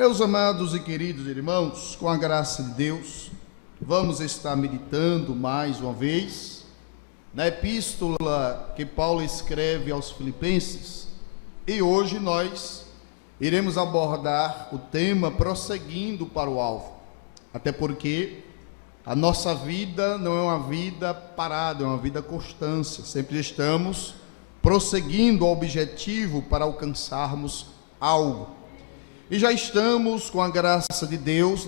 Meus amados e queridos irmãos, com a graça de Deus, vamos estar meditando mais uma vez na epístola que Paulo escreve aos Filipenses, e hoje nós iremos abordar o tema prosseguindo para o alvo, até porque a nossa vida não é uma vida parada, é uma vida constância, sempre estamos prosseguindo ao objetivo para alcançarmos algo. E já estamos, com a graça de Deus,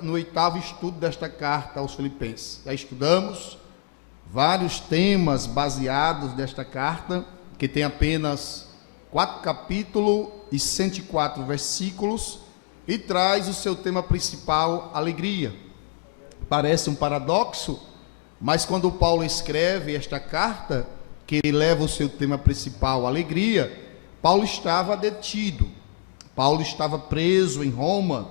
no oitavo estudo desta carta aos Filipenses. Já estudamos vários temas baseados nesta carta, que tem apenas 4 capítulos e 104 versículos, e traz o seu tema principal, alegria. Parece um paradoxo, mas quando Paulo escreve esta carta, que ele leva o seu tema principal, alegria, Paulo estava detido. Paulo estava preso em Roma,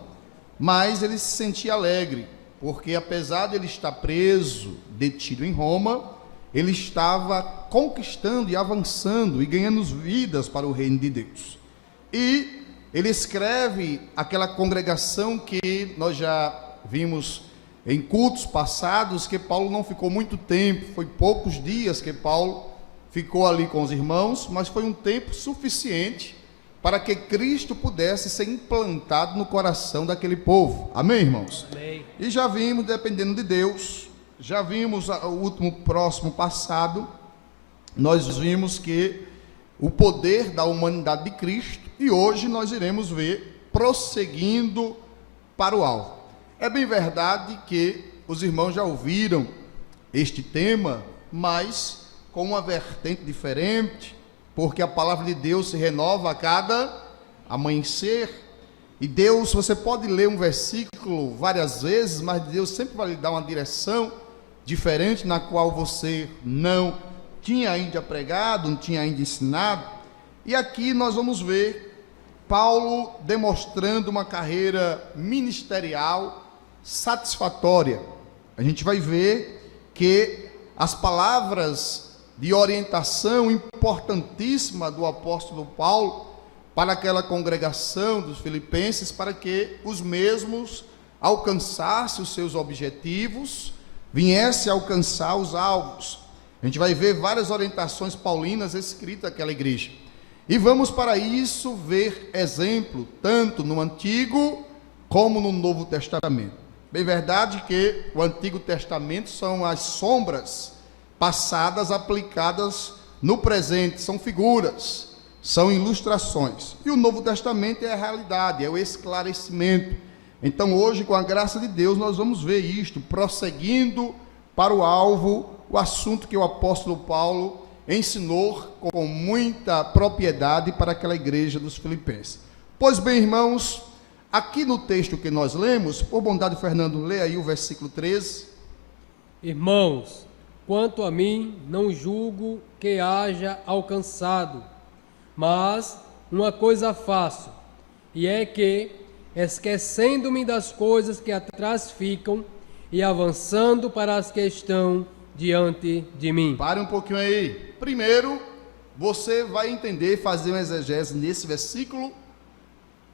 mas ele se sentia alegre, porque apesar de ele estar preso, detido em Roma, ele estava conquistando e avançando e ganhando vidas para o reino de Deus. E ele escreve aquela congregação que nós já vimos em cultos passados, que Paulo não ficou muito tempo, foi poucos dias que Paulo ficou ali com os irmãos, mas foi um tempo suficiente para que Cristo pudesse ser implantado no coração daquele povo. Amém, irmãos? Amém. E já vimos, dependendo de Deus, já vimos o próximo passado, nós vimos que o poder da humanidade de Cristo, e hoje nós iremos ver prosseguindo para o alvo. É bem verdade que os irmãos já ouviram este tema, mas com uma vertente diferente, porque a palavra de Deus se renova a cada amanhecer, e Deus, você pode ler um versículo várias vezes, mas Deus sempre vai lhe dar uma direção diferente, na qual você não tinha ainda pregado, não tinha ainda ensinado. E aqui nós vamos ver Paulo demonstrando uma carreira ministerial satisfatória. A gente vai ver que as palavras de orientação importantíssima do apóstolo Paulo para aquela congregação dos filipenses, para que os mesmos alcançassem os seus objetivos, viessem a alcançar os alvos. A gente vai ver várias orientações paulinas escritas àquela igreja. E vamos para isso ver exemplo, tanto no Antigo como no Novo Testamento. Bem verdade que o Antigo Testamento são as sombras passadas aplicadas no presente, são figuras, são ilustrações. E o Novo Testamento é a realidade, é o esclarecimento. Então hoje, com a graça de Deus, nós vamos ver isto, prosseguindo para o alvo, o assunto que o apóstolo Paulo ensinou com muita propriedade para aquela igreja dos Filipenses. Pois bem, irmãos, aqui no texto que nós lemos, por bondade, Fernando, lê aí o versículo 13. Irmãos, quanto a mim, não julgo que haja alcançado, mas uma coisa faço, e é que, esquecendo-me das coisas que atrás ficam e avançando para as que estão diante de mim. Pare um pouquinho aí. Primeiro, você vai entender, fazer uma exegese nesse versículo,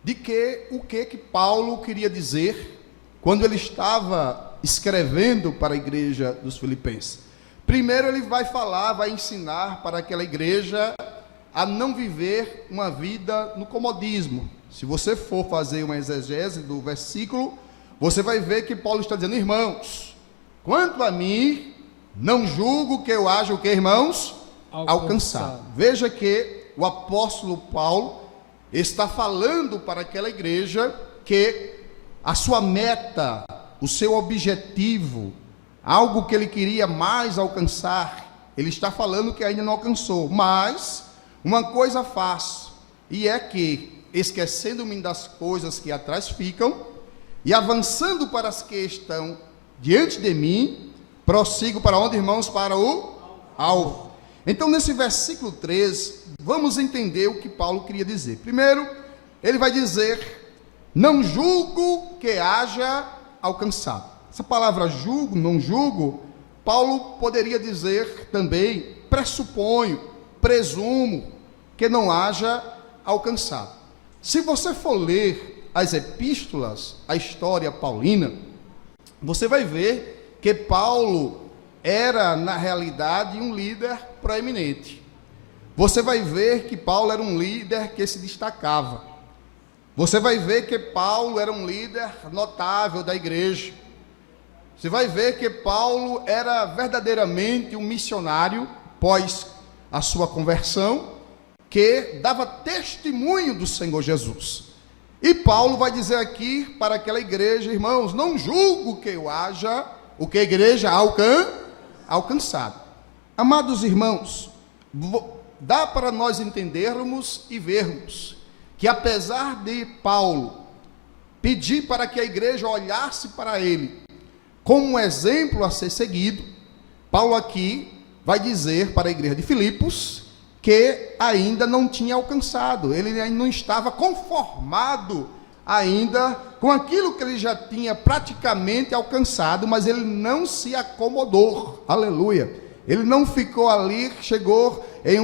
de que o que Paulo queria dizer quando ele estava escrevendo para a igreja dos Filipenses. Primeiro ele vai falar, vai ensinar para aquela igreja a não viver uma vida no comodismo. Se você for fazer uma exegese do versículo, você vai ver que Paulo está dizendo: irmãos, quanto a mim, não julgo que eu haja o que, irmãos? Alcançado. Veja que o apóstolo Paulo está falando para aquela igreja que a sua meta, o seu objetivo, algo que ele queria mais alcançar, ele está falando que ainda não alcançou, mas uma coisa faço, e é que, esquecendo-me das coisas que atrás ficam, e avançando para as que estão diante de mim, prossigo para onde, irmãos? Para o alvo. Então, nesse versículo 13, vamos entender o que Paulo queria dizer. Primeiro, ele vai dizer: não julgo que haja alcançado. Essa palavra julgo, não julgo, Paulo poderia dizer também, pressuponho, presumo, que não haja alcançado. Se você for ler as epístolas, a história paulina, você vai ver que Paulo era, na realidade, um líder proeminente. Você vai ver que Paulo era um líder que se destacava. Você vai ver que Paulo era um líder notável da igreja. Você vai ver que Paulo era verdadeiramente um missionário, pós a sua conversão, que dava testemunho do Senhor Jesus. E Paulo vai dizer aqui para aquela igreja: irmãos, não julgo que eu haja o que a igreja alcançado. Amados irmãos, dá para nós entendermos e vermos que, apesar de Paulo pedir para que a igreja olhasse para ele como um exemplo a ser seguido, Paulo aqui vai dizer para a igreja de Filipos que ainda não tinha alcançado, ele ainda não estava conformado ainda com aquilo que ele já tinha praticamente alcançado, mas ele não se acomodou, aleluia, ele não ficou ali, chegou em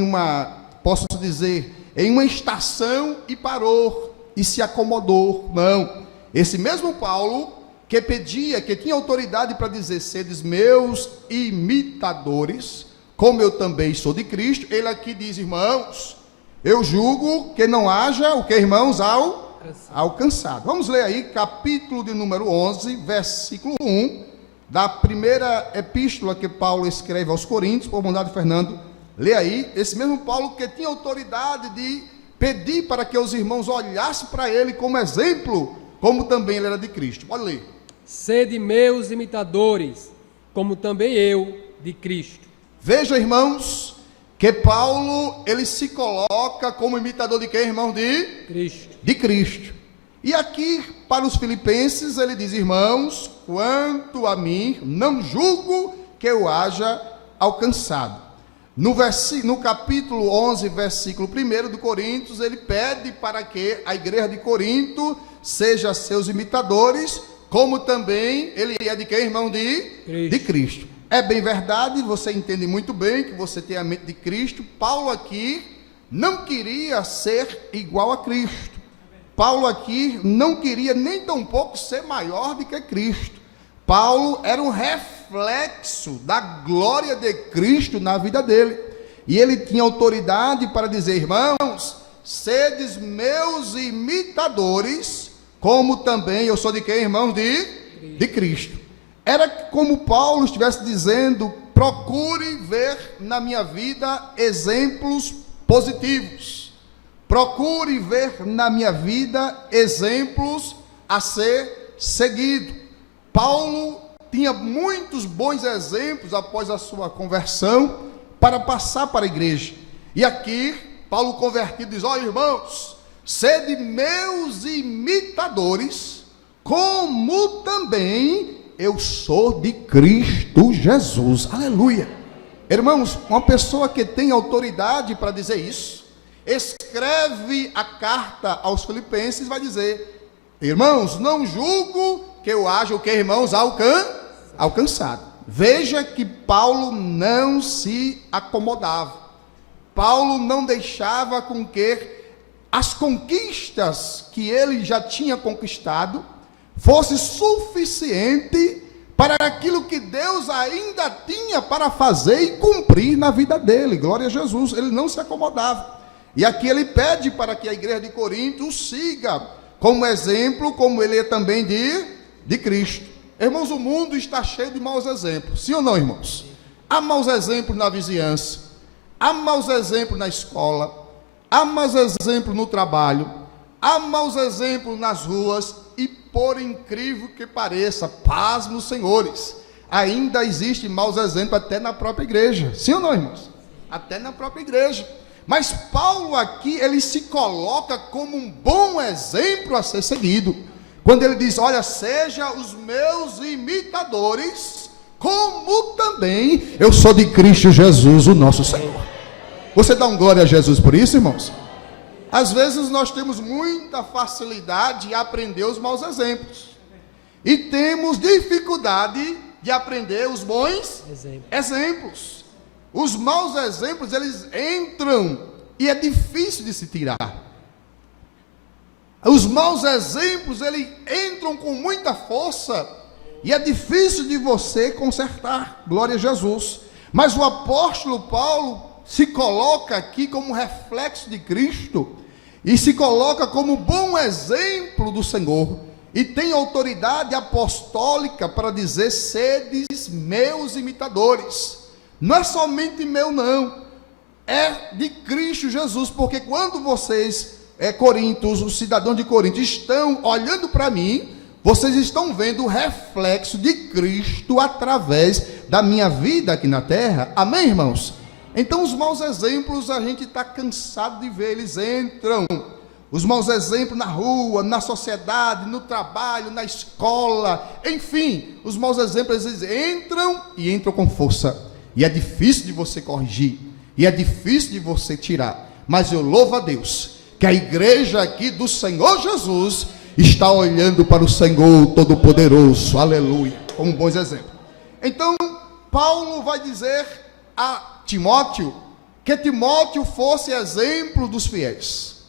uma, posso dizer, em uma estação e parou, e se acomodou, não, esse mesmo Paulo, que pedia, que tinha autoridade para dizer: sedes meus imitadores, como eu também sou de Cristo, ele aqui diz: irmãos, eu julgo que não haja o que, irmãos, alcançado. Vamos ler aí, capítulo de número 11, versículo 1, da primeira epístola que Paulo escreve aos Coríntios, por bondade de Fernando. Lê aí, esse mesmo Paulo que tinha autoridade de pedir para que os irmãos olhassem para ele como exemplo, como também ele era de Cristo. Pode ler. Sede meus imitadores, como também eu de Cristo. Veja, irmãos, que Paulo, ele se coloca como imitador de quem, irmão? De Cristo. De Cristo. E aqui, para os filipenses, ele diz: irmãos, quanto a mim, não julgo que eu haja alcançado. No capítulo 11, versículo 1 do Coríntios, ele pede para que a igreja de Corinto seja seus imitadores, como também ele é de quem, irmão? De Cristo. É bem verdade, você entende muito bem que você tem a mente de Cristo. Paulo aqui não queria ser igual a Cristo. Paulo aqui não queria nem tampouco ser maior do que Cristo. Paulo era um reflexo da glória de Cristo na vida dele. E ele tinha autoridade para dizer: irmãos, sedes meus imitadores, como também eu sou de quem, irmãos? De Cristo. Era como Paulo estivesse dizendo: procure ver na minha vida exemplos positivos. Procure ver na minha vida exemplos a ser seguido. Paulo tinha muitos bons exemplos após a sua conversão para passar para a igreja. E aqui, Paulo convertido diz: olha, irmãos, sede meus imitadores, como também eu sou de Cristo Jesus. Aleluia. Irmãos, uma pessoa que tem autoridade para dizer isso, escreve a carta aos Filipenses, vai dizer: irmãos, não julgo que eu haja o que, irmãos? Alcançado. Veja que Paulo não se acomodava. Paulo não deixava com que as conquistas que ele já tinha conquistado fosse suficiente para aquilo que Deus ainda tinha para fazer e cumprir na vida dele. Glória a Jesus. Ele não se acomodava. E aqui ele pede para que a igreja de Corinto o siga como exemplo, como ele é também de Cristo. Irmãos, o mundo está cheio de maus exemplos. Sim ou não, irmãos? Há maus exemplos na vizinhança, há maus exemplos na escola, há maus exemplos no trabalho, há maus exemplos nas ruas. E por incrível que pareça, pasmos, senhores, ainda existem maus exemplos até na própria igreja. Sim ou não, irmãos? Até na própria igreja. Mas Paulo aqui, ele se coloca como um bom exemplo a ser seguido. Quando ele diz: olha, seja os meus imitadores, como também eu sou de Cristo Jesus, o nosso Senhor. Você dá um glória a Jesus por isso, irmãos? Às vezes nós temos muita facilidade em aprender os maus exemplos. E temos dificuldade de aprender os bons exemplos. Os maus exemplos, eles entram e é difícil de se tirar. Os maus exemplos, eles entram com muita força e é difícil de você consertar. Glória a Jesus. Mas o apóstolo Paulo se coloca aqui como reflexo de Cristo e se coloca como bom exemplo do Senhor. E tem autoridade apostólica para dizer: sedes meus imitadores. Não é somente meu, não. É de Cristo Jesus. Porque quando vocês, Coríntios, os cidadãos de Corinto, estão olhando para mim, vocês estão vendo o reflexo de Cristo através da minha vida aqui na terra. Amém, irmãos? Então os maus exemplos, a gente está cansado de ver, eles entram. Os maus exemplos na rua, na sociedade, no trabalho, na escola, enfim, os maus exemplos, eles entram e entram com força. E é difícil de você corrigir, e é difícil de você tirar. Mas eu louvo a Deus, que a igreja aqui do Senhor Jesus está olhando para o Senhor Todo-Poderoso, aleluia, como bons exemplos. Então, Paulo vai dizer a Timóteo, que Timóteo fosse exemplo dos fiéis.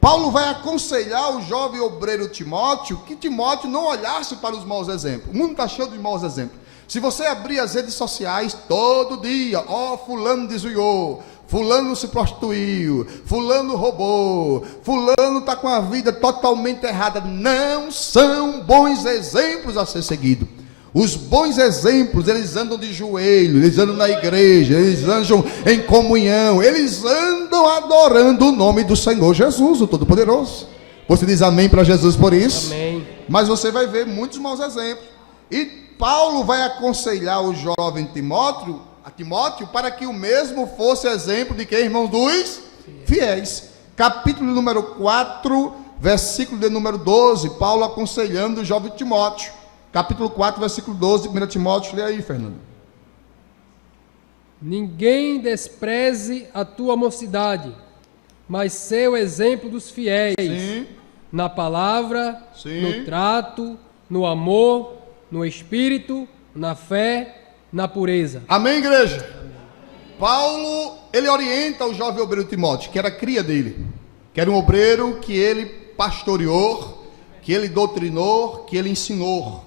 Paulo vai aconselhar o jovem obreiro Timóteo, que Timóteo não olhasse para os maus exemplos. O mundo está cheio de maus exemplos. Se você abrir as redes sociais todo dia, fulano desviou, fulano se prostituiu, fulano roubou, fulano está com a vida totalmente errada. Não são bons exemplos a ser seguido. Os bons exemplos, eles andam de joelho, eles andam na igreja, eles andam em comunhão, eles andam adorando o nome do Senhor Jesus, o Todo-Poderoso. Você diz amém para Jesus por isso? Amém. Mas você vai ver muitos maus exemplos. E Paulo vai aconselhar o jovem Timóteo, para que o mesmo fosse exemplo de quem, irmãos? Dos fiéis. Capítulo número 4, versículo de número 12, Paulo aconselhando o jovem Timóteo. Capítulo 4, versículo 12, 1 Timóteo, lê aí, Fernando. Ninguém despreze a tua mocidade, mas ser o exemplo dos fiéis. Sim. Na palavra, Sim. no trato, no amor, no espírito, na fé, na pureza. Amém, igreja? Amém. Paulo, ele orienta o jovem obreiro Timóteo, que era cria dele, que era um obreiro que ele pastoreou, que ele doutrinou, que ele ensinou.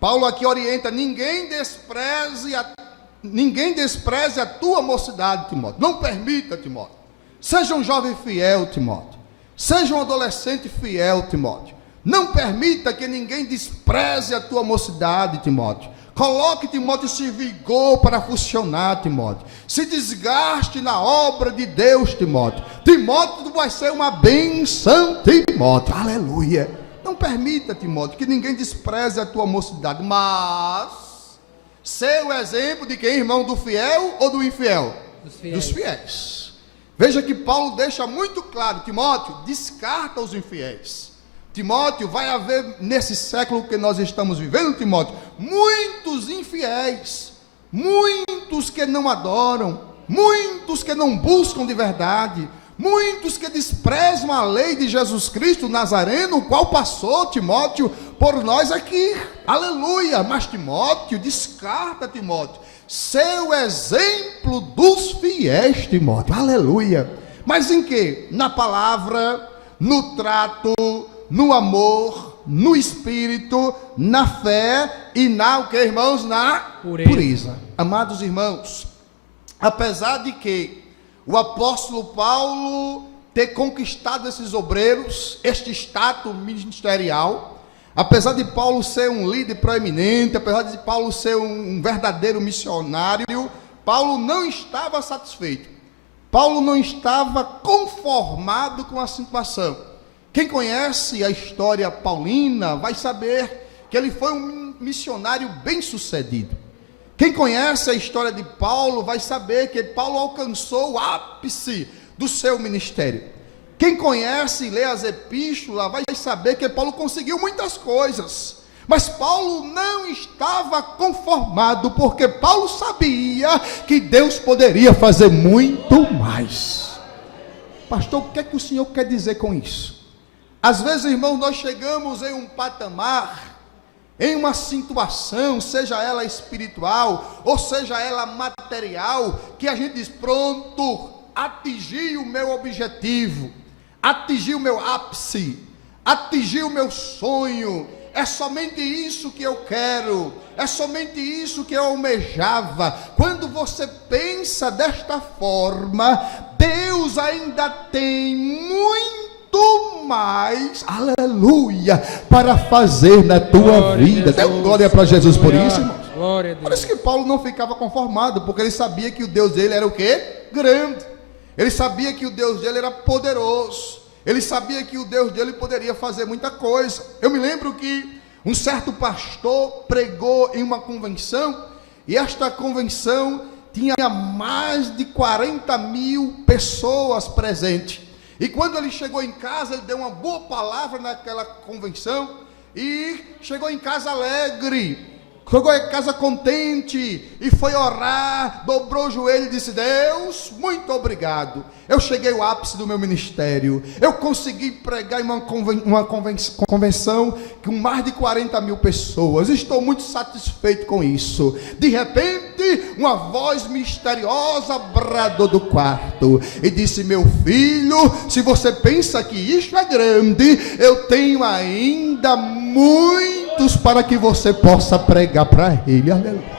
Paulo aqui orienta: ninguém despreze a tua mocidade, Timóteo. Não permita, Timóteo. Seja um jovem fiel, Timóteo. Seja um adolescente fiel, Timóteo. Não permita que ninguém despreze a tua mocidade, Timóteo. Coloque, Timóteo, esse vigor para funcionar, Timóteo. Se desgaste na obra de Deus, Timóteo. Timóteo, tu vai ser uma bênção, Timóteo. Aleluia. Não permita, Timóteo, que ninguém despreze a tua mocidade, mas ser o exemplo de quem, irmão? Do fiel ou do infiel? Dos fiéis. Veja que Paulo deixa muito claro: Timóteo, descarta os infiéis. Timóteo, vai haver nesse século que nós estamos vivendo, Timóteo, muitos infiéis, muitos que não adoram, muitos que não buscam de verdade, muitos que desprezam a lei de Jesus Cristo Nazareno, o qual passou, Timóteo, por nós aqui. Aleluia. Mas Timóteo, descarta, Timóteo, ser o exemplo dos fiéis, Timóteo. Aleluia. Mas em que? Na palavra, no trato, no amor, no espírito, na fé e na, o que, irmãos? Na pureza. Amados irmãos, apesar de que o apóstolo Paulo ter conquistado esses obreiros, este status ministerial, apesar de Paulo ser um líder proeminente, apesar de Paulo ser um verdadeiro missionário, Paulo não estava satisfeito. Paulo não estava conformado com a situação. Quem conhece a história paulina vai saber que ele foi um missionário bem-sucedido. Quem conhece a história de Paulo vai saber que Paulo alcançou o ápice do seu ministério. Quem conhece e lê as epístolas vai saber que Paulo conseguiu muitas coisas. Mas Paulo não estava conformado, porque Paulo sabia que Deus poderia fazer muito mais. Pastor, o que é que o senhor quer dizer com isso? Às vezes, irmãos, nós chegamos em um patamar, em uma situação, seja ela espiritual, ou seja ela material, que a gente diz: pronto, atingi o meu objetivo, atingi o meu ápice, atingir o meu sonho. É somente isso que eu quero, é somente isso que eu almejava. Quando você pensa desta forma, Deus ainda tem muito mais, aleluia, para fazer na tua vida. Dê glória para Jesus por isso, irmão. Glória a Deus. Por isso que Paulo não ficava conformado, porque ele sabia que o Deus dele era o quê? Grande. Ele sabia que o Deus dele era poderoso. Ele sabia que o Deus dele poderia fazer muita coisa. Eu me lembro que um certo pastor pregou em uma convenção, e esta convenção tinha mais de 40.000 pessoas presentes. E quando ele chegou em casa, ele deu uma boa palavra naquela convenção, e chegou em casa alegre, chegou em casa contente, e foi orar, dobrou o joelho e disse: Deus, muito obrigado, eu cheguei ao ápice do meu ministério, eu consegui pregar em uma convenção com mais de 40.000 pessoas, estou muito satisfeito com isso. De repente, uma voz misteriosa bradou do quarto e disse: meu filho, se você pensa que isso é grande, eu tenho ainda muitos para que você possa pregar para ele. Aleluia.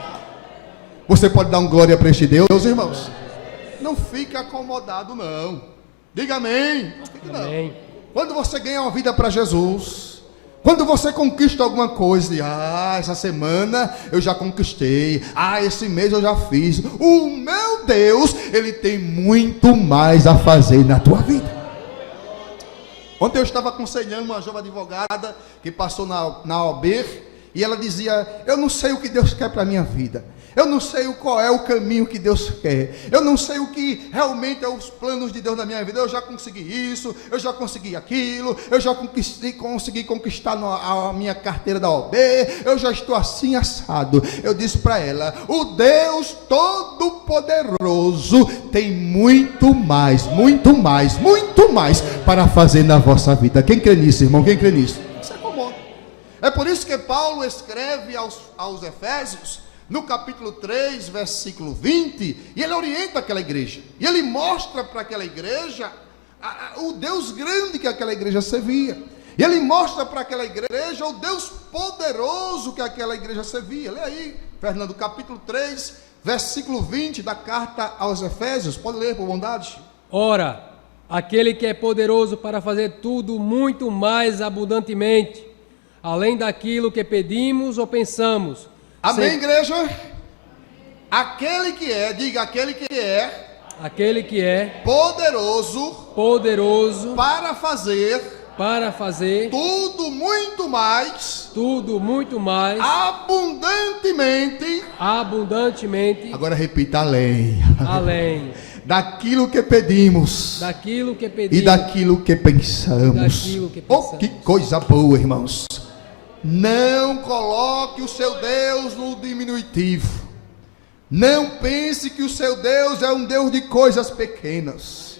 Você pode dar um glória para este Deus, irmãos? Não fique acomodado, não. Diga amém. Não fique, não. Amém. Quando você ganha uma vida para Jesus, quando você conquista alguma coisa, e essa semana eu já conquistei, esse mês eu já fiz, o meu Deus, Ele tem muito mais a fazer na tua vida. Ontem eu estava aconselhando uma jovem advogada que passou na OAB, e ela dizia: eu não sei o que Deus quer para a minha vida, eu não sei qual é o caminho que Deus quer, eu não sei o que realmente é os planos de Deus na minha vida. Eu já consegui isso, eu já consegui aquilo, eu já consegui conquistar a minha carteira da OAB, eu já estou assim assado. Eu disse para ela: o Deus Todo-Poderoso tem muito mais, muito mais, muito mais para fazer na vossa vida. Quem crê nisso, irmão? Quem crê nisso? Isso é comum. É por isso que Paulo escreve aos Efésios, no capítulo 3, versículo 20, e ele orienta aquela igreja, e ele mostra para aquela igreja o Deus grande que aquela igreja servia, e ele mostra para aquela igreja o Deus poderoso que aquela igreja servia. Lê aí, Fernando, capítulo 3, versículo 20 da carta aos Efésios. Pode ler, por bondade. Ora, aquele que é poderoso para fazer tudo muito mais abundantemente, além daquilo que pedimos ou pensamos. Amém, igreja? Aquele que é, diga, aquele que é poderoso para fazer tudo muito mais abundantemente. Agora repita: além daquilo que pedimos e daquilo que pensamos. Oh, que coisa boa, irmãos. Não coloque o seu Deus no diminutivo. Não pense que o seu Deus é um Deus de coisas pequenas.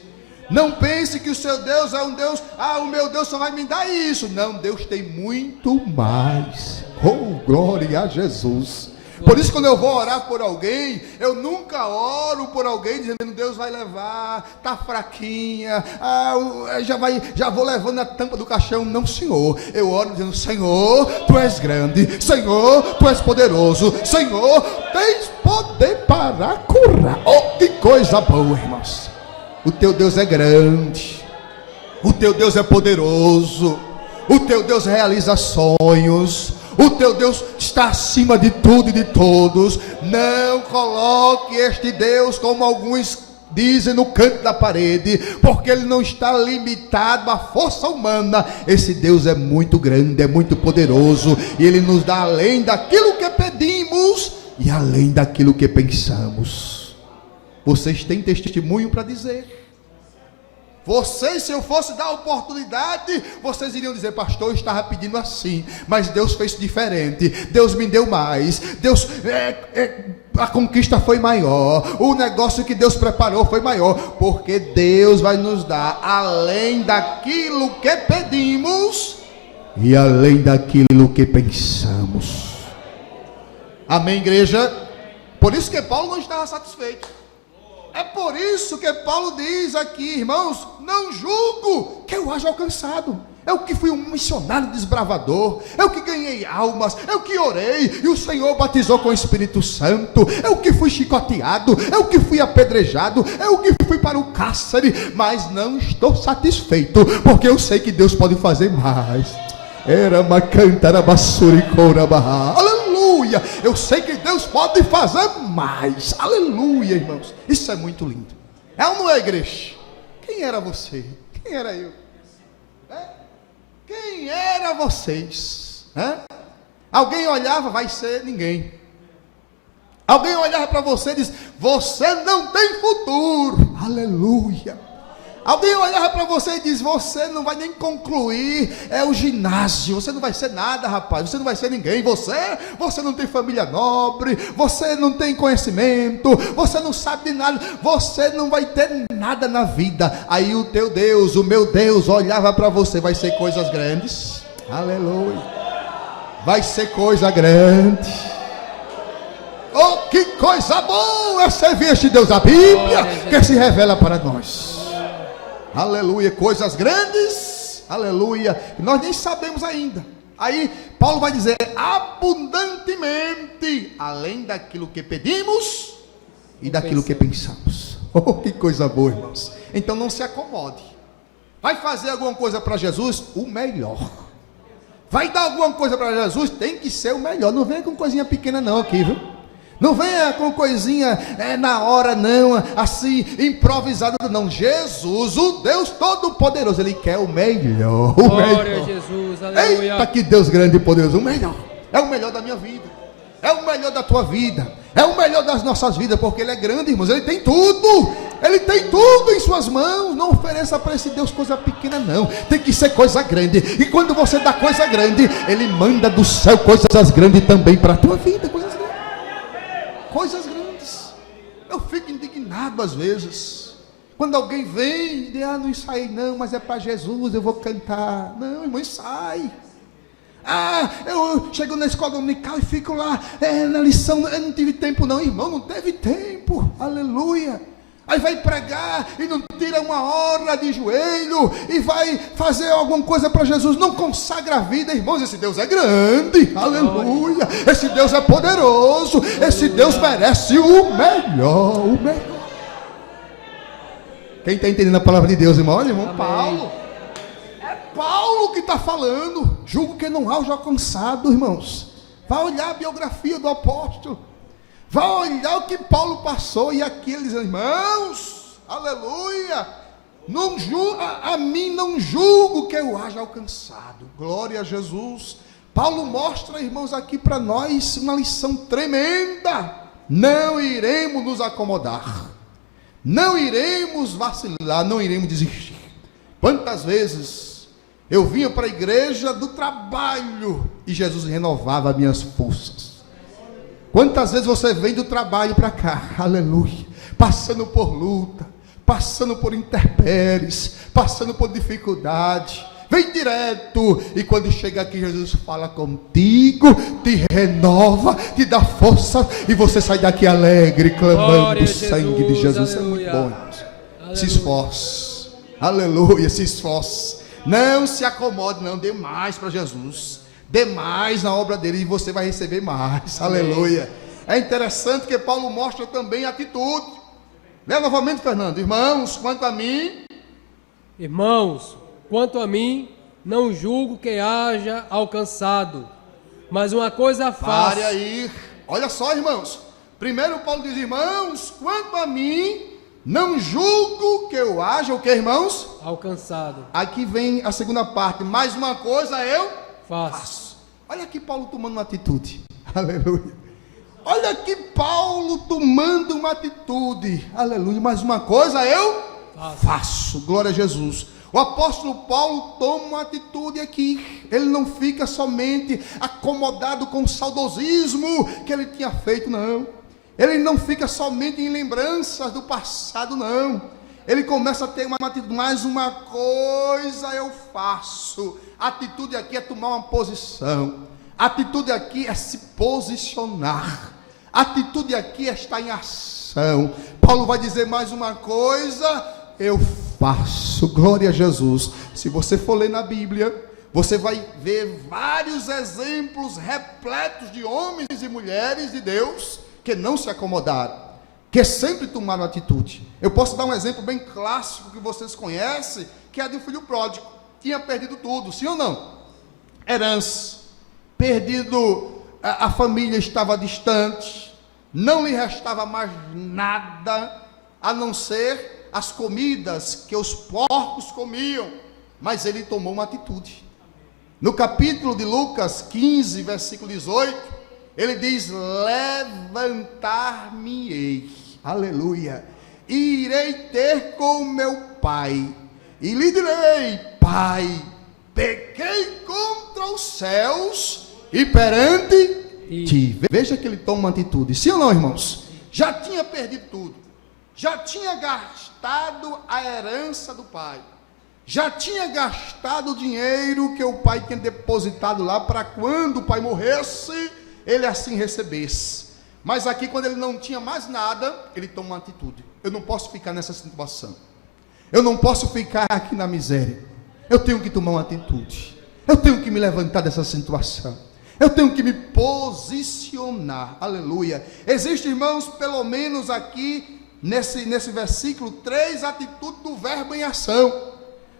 Não pense que o seu Deus é um Deus, o meu Deus só vai me dar isso. Não, Deus tem muito mais. Oh, glória a Jesus. Por isso, quando eu vou orar por alguém, eu nunca oro por alguém dizendo: Deus vai levar, está fraquinha, já vou levando a tampa do caixão. Não, Senhor. Eu oro dizendo: Senhor, Tu és grande, Senhor, Tu és poderoso, Senhor, tens poder para curar. Oh, que coisa boa, irmãos. O teu Deus é grande, o teu Deus é poderoso, o teu Deus realiza sonhos, o teu Deus está acima de tudo e de todos. Não coloque este Deus, como alguns dizem, no canto da parede, porque Ele não está limitado à força humana. Esse Deus é muito grande, é muito poderoso, e Ele nos dá além daquilo que pedimos e além daquilo que pensamos. Vocês têm testemunho para dizer? Vocês, se eu fosse dar oportunidade, vocês iriam dizer: pastor, eu estava pedindo assim, mas Deus fez diferente, Deus me deu mais, Deus, a conquista foi maior, o negócio que Deus preparou foi maior, porque Deus vai nos dar além daquilo que pedimos e além daquilo que pensamos. Amém, igreja? Por isso que Paulo não estava satisfeito. É por isso que Paulo diz aqui: irmãos, não julgo que eu haja alcançado. Eu que fui um missionário desbravador, eu que ganhei almas, eu que orei, e o Senhor batizou com o Espírito Santo, eu que fui chicoteado, eu que fui apedrejado, eu que fui para o cárcere, mas não estou satisfeito, porque eu sei que Deus pode fazer mais. Era uma cantara basuricoura barra. Aleluia! Eu sei que Deus pode fazer mais. Aleluia, irmãos. Isso é muito lindo. É ou não é, igreja? Quem era você? Quem era eu? Quem era vocês? Alguém olhava, vai ser ninguém. Alguém olhava para você e diz: você não tem futuro. Aleluia. Alguém olhava para você e diz: você não vai nem concluir o ginásio, você não vai ser nada, rapaz, você não vai ser ninguém, você não tem família nobre, você não tem conhecimento, você não sabe de nada, você não vai ter nada na vida. Aí o teu Deus, o meu Deus, olhava para você: vai ser coisas grandes. Aleluia. Vai ser coisa grande. Oh, que coisa boa é servir este Deus da Bíblia, que se revela para nós. Aleluia, coisas grandes, aleluia, nós nem sabemos ainda. Aí Paulo vai dizer: abundantemente, além daquilo que pedimos e daquilo que pensamos. Oh, que coisa boa, irmãos. Então não se acomode. Vai fazer alguma coisa para Jesus? O melhor. Vai dar alguma coisa para Jesus? Tem que ser o melhor. Não venha com coisinha pequena não aqui, viu? Não venha com coisinha na hora não, assim, improvisada não. Jesus, o Deus Todo-Poderoso, Ele quer o melhor. O Glória melhor. a Jesus, aleluia. Eita, que Deus grande e poderoso. O melhor. É o melhor da minha vida. É o melhor da tua vida. É o melhor das nossas vidas, porque Ele é grande, irmãos. Ele tem tudo. Ele tem tudo em suas mãos. Não ofereça para esse Deus coisa pequena não. Tem que ser coisa grande. E quando você dá coisa grande, Ele manda do céu coisas grandes também para a tua vida. Coisas grandes. Eu fico indignado às vezes quando alguém vem e diz: não ensaiei não, mas é para Jesus, eu vou cantar. Não, irmão, sai. Eu chego na escola dominical e fico lá na lição, eu não tive tempo não. Irmão, não teve tempo. Aleluia. Aí vai pregar e não tira uma hora de joelho e vai fazer alguma coisa para Jesus, não consagra a vida. Irmãos, esse Deus é grande, aleluia, esse Deus é poderoso, esse Deus merece o melhor, o melhor. Quem está entendendo a palavra de Deus, irmão? Olha, irmão, Paulo, é Paulo que está falando. Julgo que não haja alcançado, irmãos. Vai olhar a biografia do apóstolo, vai olhar o que Paulo passou, e aqui ele diz: irmãos, aleluia, não a mim não julgo que eu haja alcançado. Glória a Jesus. Paulo mostra, irmãos, aqui para nós uma lição tremenda. Não iremos nos acomodar, não iremos vacilar, não iremos desistir. Quantas vezes eu vinha para a igreja do trabalho e Jesus renovava minhas forças. Quantas vezes você vem do trabalho para cá, aleluia, passando por luta, passando por intempéries, passando por dificuldade, vem direto, e quando chega aqui, Jesus fala contigo, te renova, te dá força, e você sai daqui alegre, clamando o sangue de Jesus. Aleluia. É muito bom, irmãos. Se esforce, aleluia, se esforce, não se acomode, não, dê mais para Jesus. Dê mais na obra dele e você vai receber mais. Amém. Aleluia. É interessante que Paulo mostra também atitude. Lê novamente, Fernando. Irmãos, quanto a mim, não julgo que haja alcançado, mas uma coisa faço. Pare aí. Olha só, irmãos. Primeiro Paulo diz: irmãos, quanto a mim, não julgo que eu haja o que, irmãos? Alcançado. Aqui vem a segunda parte. Mais uma coisa eu faço. Olha aqui Paulo tomando uma atitude. Aleluia. Olha aqui Paulo tomando uma atitude. Aleluia. Mais uma coisa eu faço. Glória a Jesus. O apóstolo Paulo toma uma atitude aqui. Ele não fica somente acomodado com o saudosismo que ele tinha feito, não. Ele não fica somente em lembranças do passado, não. Ele começa a ter uma atitude. Mais uma coisa eu faço. A atitude aqui é tomar uma posição. A atitude aqui é se posicionar. A atitude aqui é estar em ação. Paulo vai dizer: mais uma coisa eu faço. Glória a Jesus. Se você for ler na Bíblia, você vai ver vários exemplos repletos de homens e mulheres de Deus que não se acomodaram, que sempre tomaram atitude. Eu posso dar um exemplo bem clássico que vocês conhecem, que é de um filho pródigo. Tinha perdido tudo, sim ou não? Herança, perdido, a família estava distante, não lhe restava mais nada, a não ser as comidas que os porcos comiam, mas ele tomou uma atitude. No capítulo de Lucas 15, versículo 18, ele diz: levantar-me-ei, aleluia, e irei ter com meu pai, e lhe direi: Pai, pequei contra os céus e perante ti. Veja que ele toma uma atitude, sim ou não, irmãos? Já tinha perdido tudo, já tinha gastado a herança do pai, já tinha gastado o dinheiro que o pai tinha depositado lá, para quando o pai morresse, ele assim recebesse. Mas aqui, quando ele não tinha mais nada, ele toma uma atitude: eu não posso ficar nessa situação, eu não posso ficar aqui na miséria, eu tenho que tomar uma atitude, eu tenho que me levantar dessa situação, eu tenho que me posicionar, aleluia. Existe, irmãos, pelo menos aqui, nesse versículo, 3 atitudes do verbo em ação.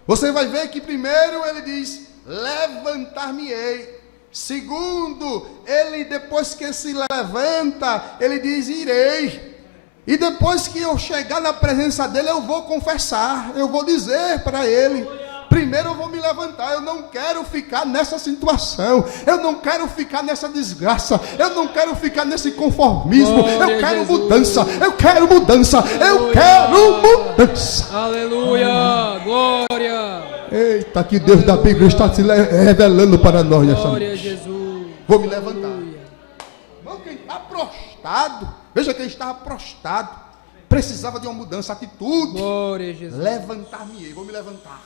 Você vai ver que primeiro ele diz: levantar-me-ei. Segundo, ele, depois que se levanta, ele diz: irei. E depois que eu chegar na presença dele, eu vou confessar, eu vou dizer para ele: primeiro eu vou me levantar, eu não quero ficar nessa situação, eu não quero ficar nessa desgraça, eu não quero ficar nesse conformismo, Glória eu quero Jesus. mudança, eu quero mudança, eu quero mudança. Aleluia, glória. Eita, que Deus da Bíblia está se revelando para nós nesta Glória a noite. Jesus. Vou me levantar. Aleluia. Irmão, quem está prostrado, veja que ele estava prostrado, precisava de uma mudança, atitude. Glória a Jesus. Levantar-me-ei, vou me levantar.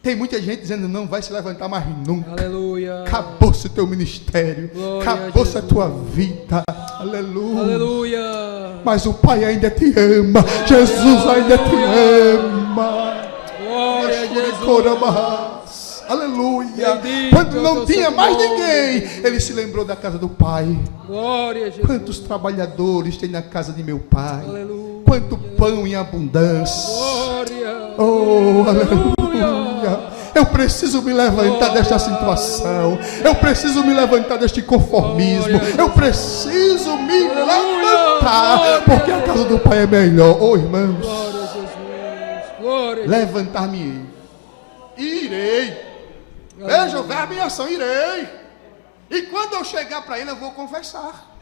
Tem muita gente dizendo: não vai se levantar mais nunca. Aleluia. Acabou-se o teu ministério, Glória a acabou-se a Jesus. tua vida. Aleluia. Aleluia. Mas o Pai ainda te ama, Jesus ainda te ama. Glória a Jesus. Aleluia. Bendito Quando é o não teu tinha santo mais nome. ninguém, ele se lembrou da casa do Pai. Glória a Jesus. Quantos trabalhadores tem na casa de meu Pai? Aleluia. Quanto pão em abundância. Glória. Oh, aleluia. Eu preciso me levantar desta situação. Eu preciso me levantar deste conformismo. Eu preciso me levantar, porque a casa do Pai é melhor. Oh, irmãos, Glória a Jesus. Glória a Jesus. levantar-me-ei, irei. Veja o verbo em ação: irei. E quando eu chegar para ele, eu vou confessar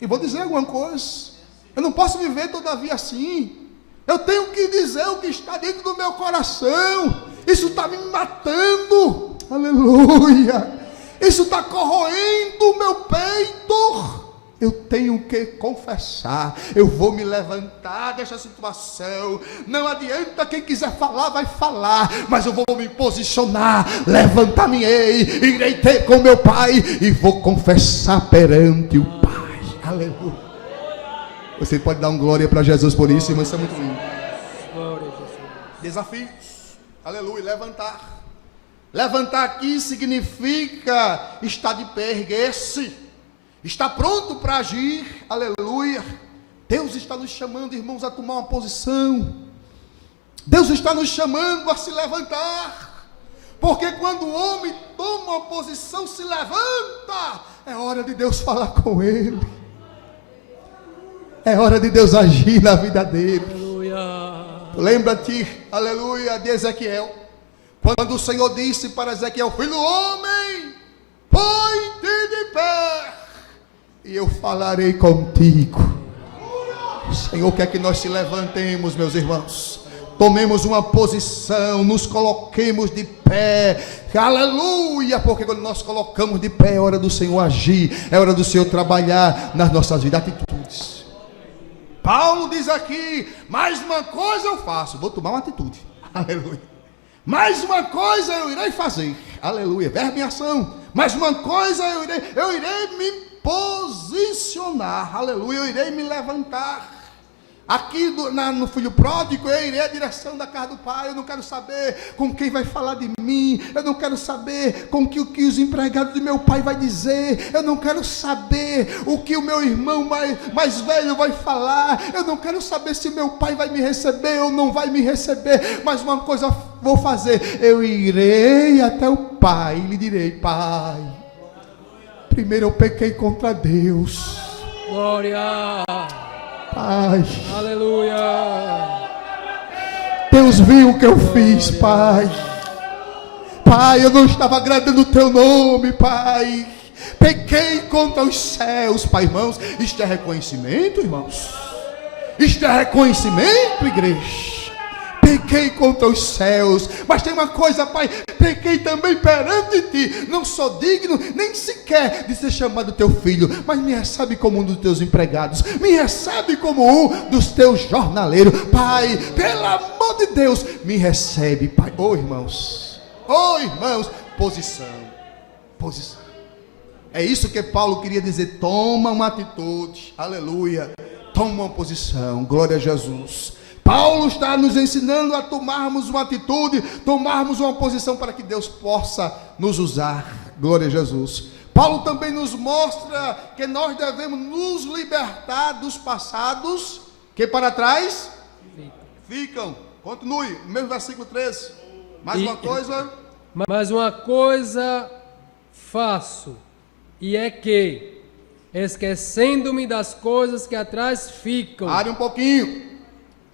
e vou dizer alguma coisa. Eu não posso viver todavia assim. Eu tenho que dizer o que está dentro do meu coração. Isso está me matando. Aleluia. Isso está corroendo o meu peito. Eu tenho que confessar. Eu vou me levantar dessa situação. Não adianta, quem quiser falar, vai falar. Mas eu vou me posicionar. Levantar-me-ei, irei ter com meu Pai e vou confessar perante o Pai. Aleluia. Você pode dar um glória para Jesus por isso, irmão. Isso é muito lindo. Glória a Jesus. Desafios. Aleluia. Levantar. Levantar aqui significa estar de pé, erguer-se. Está pronto para agir, aleluia. Deus está nos chamando, irmãos, a tomar uma posição. Deus está nos chamando a se levantar, porque quando o homem toma uma posição, se levanta, é hora de Deus falar com ele, é hora de Deus agir na vida dele. Aleluia. Lembra-te, aleluia, de Ezequiel, quando o Senhor disse para Ezequiel: filho do homem, põe-te de pé, e eu falarei contigo. Senhor, quer que nós se levantemos, meus irmãos, tomemos uma posição, nos coloquemos de pé, aleluia, porque quando nós colocamos de pé, é hora do Senhor agir, é hora do Senhor trabalhar nas nossas vidas, atitudes. Paulo diz aqui: mais uma coisa eu faço, vou tomar uma atitude, aleluia. Mais uma coisa eu irei fazer, aleluia, verbo em ação. Mais uma coisa eu irei me posicionar, aleluia, eu irei me levantar. Aqui no filho pródigo, eu irei à direção da casa do pai. Eu não quero saber com quem vai falar de mim. Eu não quero saber com o que os empregados do meu pai vai dizer. Eu não quero saber o que o meu irmão mais velho vai falar. Eu não quero saber se o meu pai vai me receber ou não vai me receber. Mas uma coisa vou fazer: eu irei até o pai e lhe direi: pai, primeiro eu pequei contra Deus. Glória. Pai, Aleluia. Deus viu o que eu fiz, Pai. Pai, eu não estava agradando o teu nome, Pai. Pequei contra os céus, Pai, irmãos. Isto é reconhecimento, irmãos. Isto é reconhecimento, igreja. Pequei contra os céus. Mas tem uma coisa, Pai: pequei também perante ti. Não sou digno nem sequer de ser chamado teu filho, mas me recebe como um dos teus empregados, me recebe como um dos teus jornaleiros. Pai, pelo amor de Deus, me recebe, Pai. Irmãos, posição. É isso que Paulo queria dizer. Toma uma atitude, aleluia. Toma uma posição, glória a Jesus. Paulo está nos ensinando a tomarmos uma atitude, tomarmos uma posição para que Deus possa nos usar. Glória a Jesus. Paulo também nos mostra que nós devemos nos libertar dos passados que para trás ficam. Continue, no mesmo versículo 13. Mais uma coisa faço, e é que, esquecendo-me das coisas que atrás ficam. Pare um pouquinho.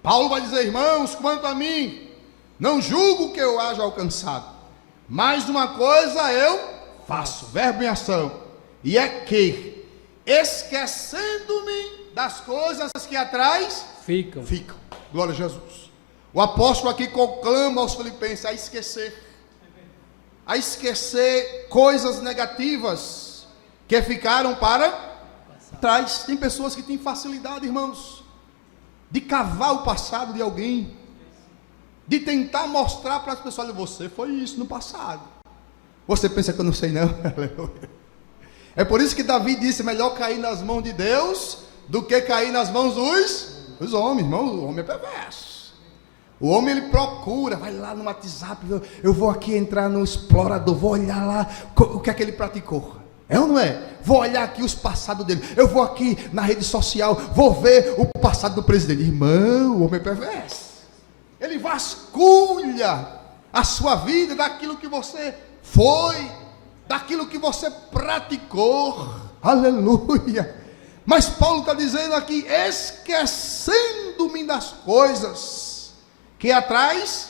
Paulo vai dizer: irmãos, quanto a mim, não julgo que eu haja alcançado, mas uma coisa eu faço, verbo em ação, e é que, esquecendo-me das coisas que atrás ficam. Glória a Jesus. O apóstolo aqui conclama aos filipenses a esquecer coisas negativas que ficaram para trás. Tem pessoas que têm facilidade, irmãos, de cavar o passado de alguém, de tentar mostrar para as pessoas: olha, você foi isso no passado. Você pensa que eu não sei, não? É por isso que Davi disse: melhor cair nas mãos de Deus do que cair nas mãos dos homens. Irmão, o homem é perverso. O homem, ele procura, vai lá no WhatsApp, eu vou aqui entrar no explorador, vou olhar lá o que é que ele praticou. É ou não é? Vou olhar aqui os passados dele. Eu vou aqui na rede social, vou ver o passado do presidente. Irmão, o homem é perverso. Ele vasculha a sua vida daquilo que você foi, daquilo que você praticou. Aleluia. Mas Paulo está dizendo aqui: esquecendo-me das coisas que atrás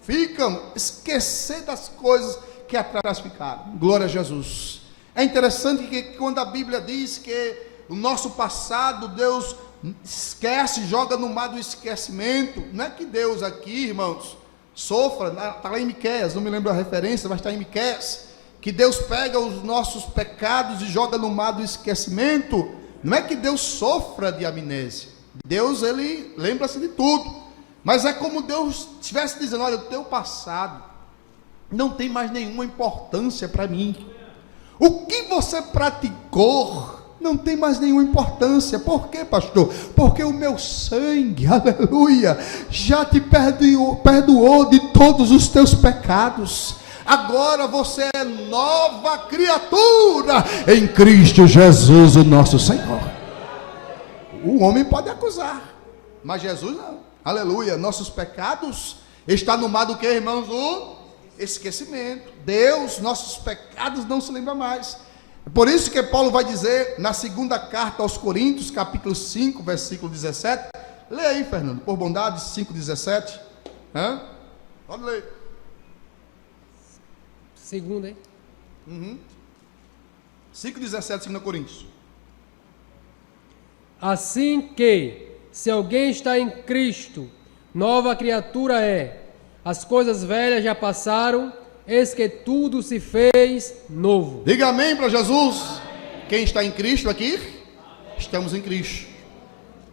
ficam. Esquecer das coisas que atrás ficaram. Glória a Jesus. É interessante que quando a Bíblia diz que o nosso passado Deus esquece, joga no mar do esquecimento, não é que Deus aqui, irmãos, sofra. Está lá em Miqueias, não me lembro a referência, mas está em Miqueias, que Deus pega os nossos pecados e joga no mar do esquecimento. Não é que Deus sofra de amnésia. Deus, ele lembra-se de tudo, mas é como Deus estivesse dizendo: olha, o teu passado não tem mais nenhuma importância para mim. O que você praticou não tem mais nenhuma importância. Por quê, pastor? Porque o meu sangue, aleluia, já te perdoou de todos os teus pecados. Agora você é nova criatura em Cristo Jesus, o nosso Senhor. O homem pode acusar, mas Jesus não. Aleluia. Nossos pecados estão no mar do que, irmãos? O esquecimento. Deus, nossos pecados não se lembra mais. É por isso que Paulo vai dizer na segunda carta aos Coríntios, capítulo 5, versículo 17. Lê aí, Fernando, por bondade, 5:17. Pode ler. Segunda, hein? 5:17, 2 Coríntios. Assim que, se alguém está em Cristo, nova criatura é. As coisas velhas já passaram, eis que tudo se fez novo. Diga amém para Jesus. Amém. Quem está em Cristo aqui? Amém. Estamos em Cristo.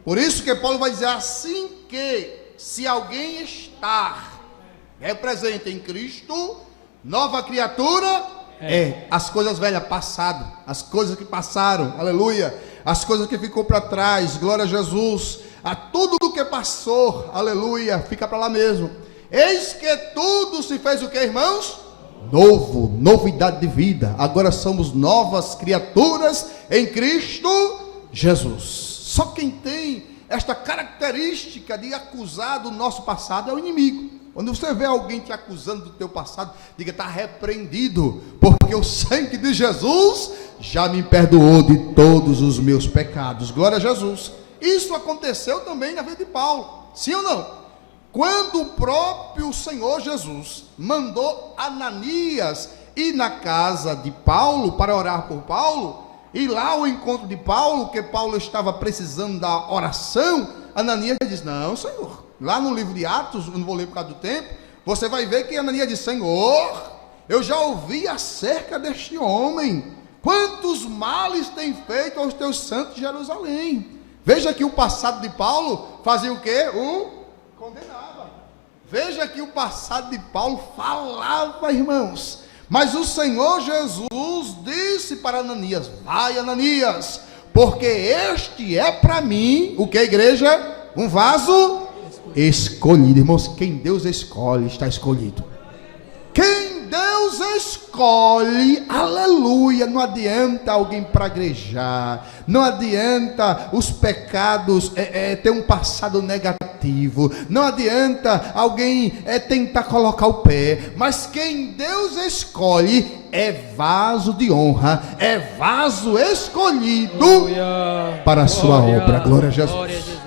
Por isso que Paulo vai dizer: assim que, se alguém estar presente em Cristo, nova criatura é. As coisas velhas passaram, as coisas que passaram, aleluia, as coisas que ficou para trás, glória a Jesus. A tudo o que que passou, aleluia, fica para lá mesmo. Eis que tudo se fez o que, irmãos? Novo, novidade de vida. Agora somos novas criaturas em Cristo Jesus. Só quem tem esta característica de acusar do nosso passado é o inimigo. Quando você vê alguém te acusando do teu passado, diga: está repreendido, porque o sangue de Jesus já me perdoou de todos os meus pecados. Glória a Jesus. Isso aconteceu também na vida de Paulo, sim ou não? Quando o próprio Senhor Jesus mandou Ananias ir na casa de Paulo para orar por Paulo, e lá ao encontro de Paulo, que Paulo estava precisando da oração, Ananias disse: não, Senhor. Lá no livro de Atos, eu não vou ler por causa do tempo, você vai ver que Ananias disse: Senhor, eu já ouvi acerca deste homem, quantos males tem feito aos teus santos de Jerusalém. Veja que o passado de Paulo fazia o quê? O condenava. Veja que o passado de Paulo falava, irmãos. Mas o Senhor Jesus disse para Ananias: vai, Ananias, porque este é para mim, o que, igreja? Um vaso escolhido. Irmãos, quem Deus escolhe está escolhido. Quem Deus escolhe, aleluia. Não adianta alguém praguejar, não adianta os pecados ter um passado negativo, não adianta alguém tentar colocar o pé, mas quem Deus escolhe é vaso de honra, é vaso escolhido para a sua obra. Glória a Jesus. Glória a Jesus.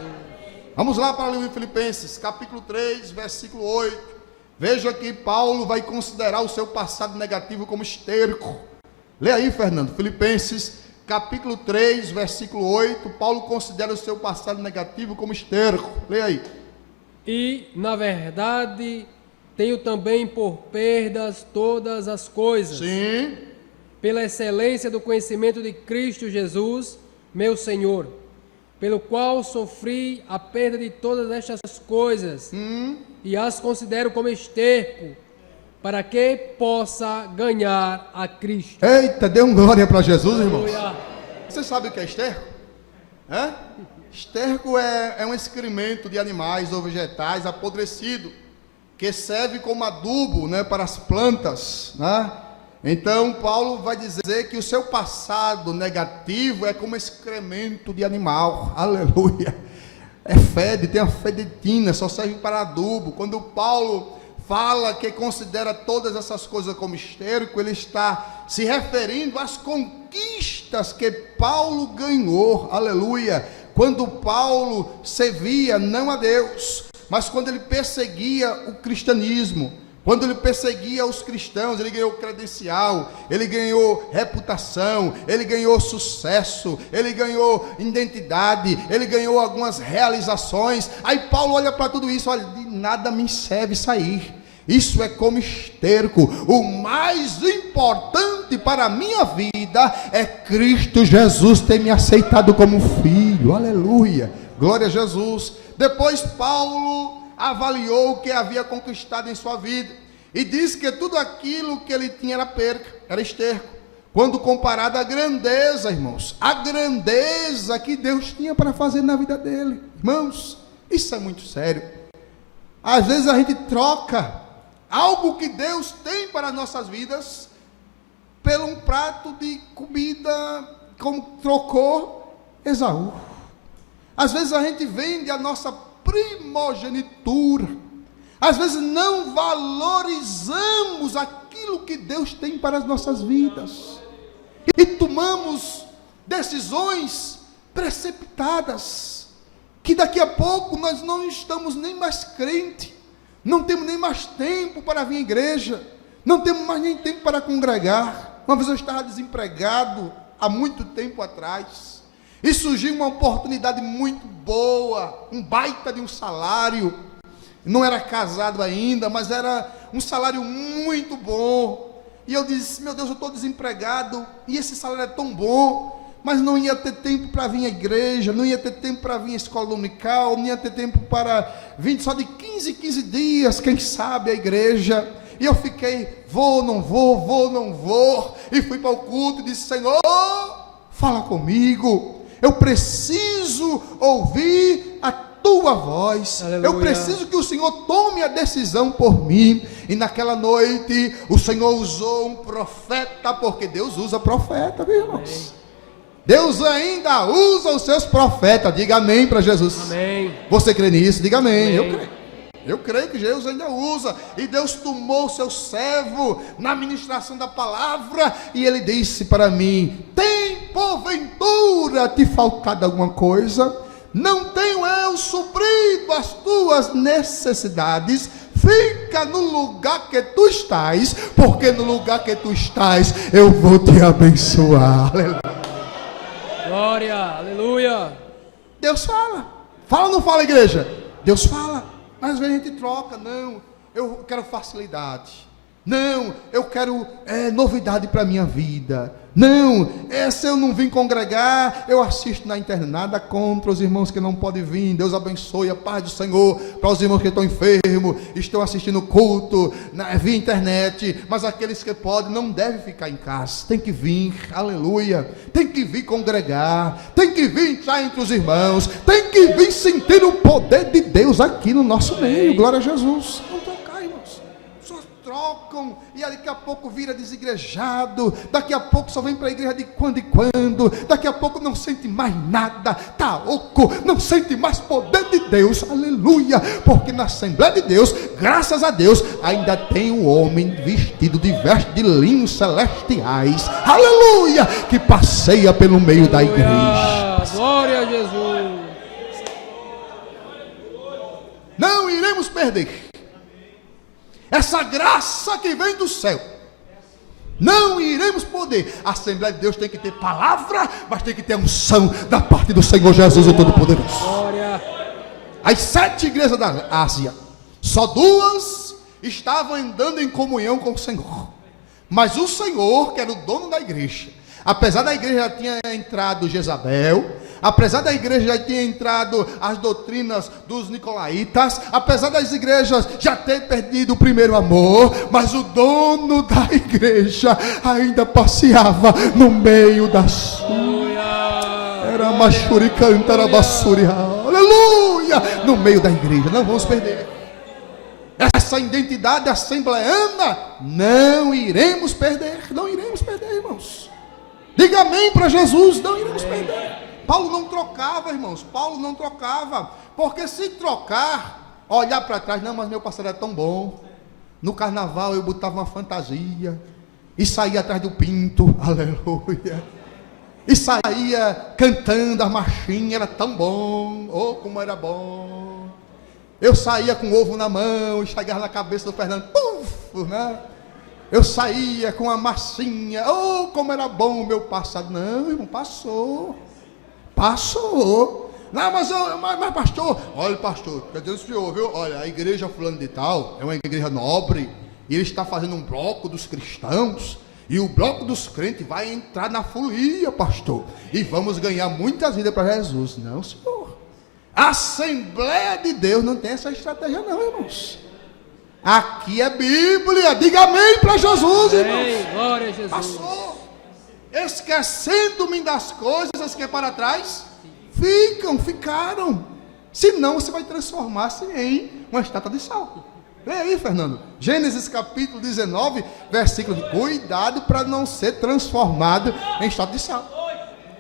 Vamos lá para o livro de Filipenses, capítulo 3, versículo 8. Veja que Paulo vai considerar o seu passado negativo como esterco. Lê aí, Fernando. Filipenses, capítulo 3, versículo 8. Paulo considera o seu passado negativo como esterco. Lê aí. E, na verdade, tenho também por perdas todas as coisas. Sim. Pela excelência do conhecimento de Cristo Jesus, meu Senhor, pelo qual sofri a perda de todas estas coisas, e as considero como esterco, para que possa ganhar a Cristo. Eita, dê um glória para Jesus, irmãos. Aleluia. Você sabe o que é esterco? Esterco é um excremento de animais ou vegetais apodrecido, que serve como adubo, né, para as plantas, né? Então, Paulo vai dizer que o seu passado negativo é como excremento de animal. Aleluia. Fede, tem a fedetina, só serve para adubo. Quando Paulo fala que considera todas essas coisas como esterco, ele está se referindo às conquistas que Paulo ganhou. Aleluia. Quando Paulo servia não a Deus, mas quando ele perseguia o cristianismo. Quando ele perseguia os cristãos, ele ganhou credencial, ele ganhou reputação, ele ganhou sucesso, ele ganhou identidade, ele ganhou algumas realizações. Aí Paulo olha para tudo isso: olha, de nada me serve sair. Isso é como esterco. O mais importante para a minha vida é Cristo Jesus ter me aceitado como filho. Aleluia, glória a Jesus. Depois Paulo avaliou o que havia conquistado em sua vida e disse que tudo aquilo que ele tinha era perca, era esterco, quando comparado à grandeza, irmãos, a grandeza que Deus tinha para fazer na vida dele. Irmãos, isso é muito sério. Às vezes a gente troca algo que Deus tem para as nossas vidas por um prato de comida, como trocou Esaú. Às vezes a gente vende a nossa primogenitura. Às vezes não valorizamos aquilo que Deus tem para as nossas vidas e tomamos decisões precipitadas, que daqui a pouco nós não estamos nem mais crentes, não temos nem mais tempo para vir à igreja, não temos mais nem tempo para congregar. Uma vez eu estava desempregado há muito tempo atrás, e surgiu uma oportunidade muito boa, um baita de um salário. Não era casado ainda, mas era um salário muito bom. E eu disse: meu Deus, eu estou desempregado, e esse salário é tão bom, mas não ia ter tempo para vir à igreja, não ia ter tempo para vir à escola dominical, não ia ter tempo para vir só de 15 em 15 dias, quem sabe, à igreja. E eu fiquei: vou, não vou, e fui para o culto e disse: Senhor, fala comigo. Eu preciso ouvir a tua voz. Aleluia. Eu preciso que o Senhor tome a decisão por mim. E naquela noite o Senhor usou um profeta, porque Deus usa profeta, meus irmãos. Deus ainda usa os seus profetas. Diga amém para Jesus. Amém. Você crê nisso? Diga amém. Amém. Eu creio que Deus ainda usa. E Deus tomou o seu servo na ministração da palavra, e ele disse para mim: tem porventura te faltado alguma coisa? Não tenho eu suprido as tuas necessidades? Fica no lugar que tu estás, porque no lugar que tu estás eu vou te abençoar. Aleluia. Glória, aleluia. Deus fala. Fala ou não fala, igreja? Deus fala. Mas às vezes a gente troca. Não, eu quero facilidade. Não, eu quero novidade para a minha vida. Não, se eu não vim congregar, eu assisto na internet. Nada contra os irmãos que não podem vir. Deus abençoe, a paz do Senhor para os irmãos que estão enfermos, estão assistindo culto via internet. Mas aqueles que podem não devem ficar em casa. Tem que vir, aleluia. Tem que vir congregar. Tem que vir entrar entre os irmãos. Tem que vir sentir o poder de Deus aqui no nosso meio. Glória a Jesus. Não trocar, irmãos. Trocam, e daqui a pouco vira desigrejado, daqui a pouco só vem para a igreja de quando em quando, daqui a pouco não sente mais nada, tá oco, não sente mais poder de Deus, aleluia, porque na Assembleia de Deus, graças a Deus, ainda tem um homem vestido de vestes de linhos celestiais, aleluia, que passeia pelo meio da igreja. Glória a Jesus. Não iremos perder essa graça que vem do céu. Não iremos poder. A Assembleia de Deus tem que ter palavra, mas tem que ter unção da parte do Senhor Jesus, o Todo-Poderoso. Glória. As 7 igrejas da Ásia, só 2 estavam andando em comunhão com o Senhor. Mas o Senhor, que era o dono da igreja, apesar da igreja já tinha entrado Jezabel, apesar da igreja já ter entrado as doutrinas dos nicolaítas, apesar das igrejas já ter perdido o primeiro amor, mas o dono da igreja ainda passeava no meio da sua. Era machuri cantara basuri, aleluia, no meio da igreja. Não vamos perder essa identidade assembleana. Não iremos perder, não iremos perder, irmãos. Diga amém para Jesus. Não iremos perder. Paulo não trocava, irmãos. Paulo não trocava. Porque se trocar, olhar para trás, não, mas meu pastor era tão bom. No carnaval eu botava uma fantasia e saía atrás do pinto, aleluia. E saía cantando a marchinha, era tão bom. Oh, como era bom. Eu saía com ovo na mão e chegava na cabeça do Fernando, puf, né? Eu saía com a massinha. Oh, como era bom o meu passado. Não, irmão, passou. Não, mas pastor, olha, pastor, quer dizer o senhor, viu? Olha, a igreja fulano de tal é uma igreja nobre, e ele está fazendo um bloco dos cristãos, e o bloco dos crentes vai entrar na folia, pastor, e vamos ganhar muitas vidas para Jesus. Não, senhor. A Assembleia de Deus não tem essa estratégia não, irmãos. Aqui é Bíblia. Diga amém para Jesus, irmãos. Glória a Jesus. Passou. Esquecendo-me das coisas que para trás ficaram. Senão você vai transformar-se em uma estátua de sal. Vem aí, Fernando. Gênesis capítulo 19, versículo de cuidado para não ser transformado em estátua de sal.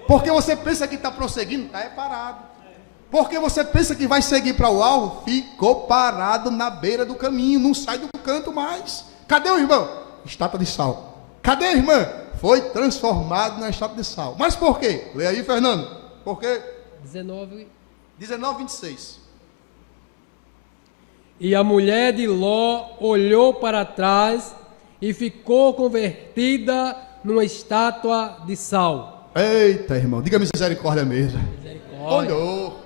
Porque você pensa que está prosseguindo, está parado. Porque você pensa que vai seguir para o alvo, ficou parado na beira do caminho, não sai do canto mais. Cadê o irmão? Estátua de sal. Cadê a irmã? Foi transformado na estátua de sal. Mas por quê? Lê aí, Fernando. Por quê? 19, 26. E a mulher de Ló olhou para trás e ficou convertida numa estátua de sal. Eita, irmão, diga misericórdia mesmo. Misericórdia. Olhou.